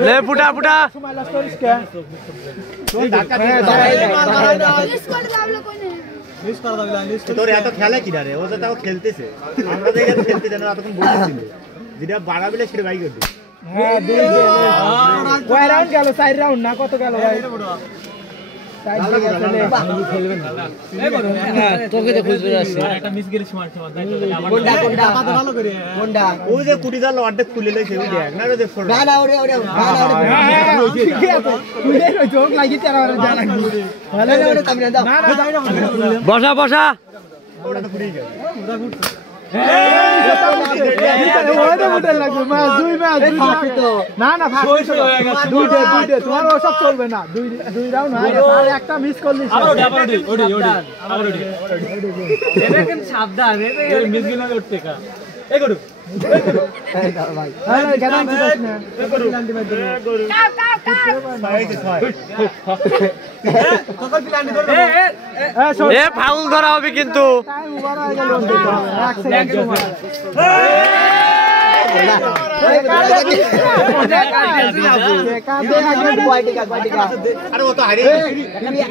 ले फुटा फुटा তোর এত খেলা কি রে ও তো খেলতেছে আমরা দেখে খেলতে জানো এতক্ষণ বলছিল যেটা বাড়াবিলে সেটা বাইক করবে হ্যাঁ দুই কয় রাউন্ড গেল 4 রাউন্ড না কত গেল ভাই তোকে তো খুঁজে আসছে একটা মিস গেলে স্মার্ট স্মার্ট কোনটা কোনটা ভালো করে কোনটা ও যে কুটি জাল অর্ধেক খুলে লইছে ওই দেখ না রে দেখ না না ওরে ওরে ঠিক আছে খুলে রই চোখ লাগি তেরা যা লাগবে ভালো না ওরে তুমি দাও না বসা বসা ওটা তো পুরি গেল দুইটা তোমার ওসব চলবে না দুই রাউন্ড একটা মিস করলি সাবধান মিস গেলে উঠতে কা এ করু ফাউল ধরা হবে কিন্তু আরে ও তো হারিয়ে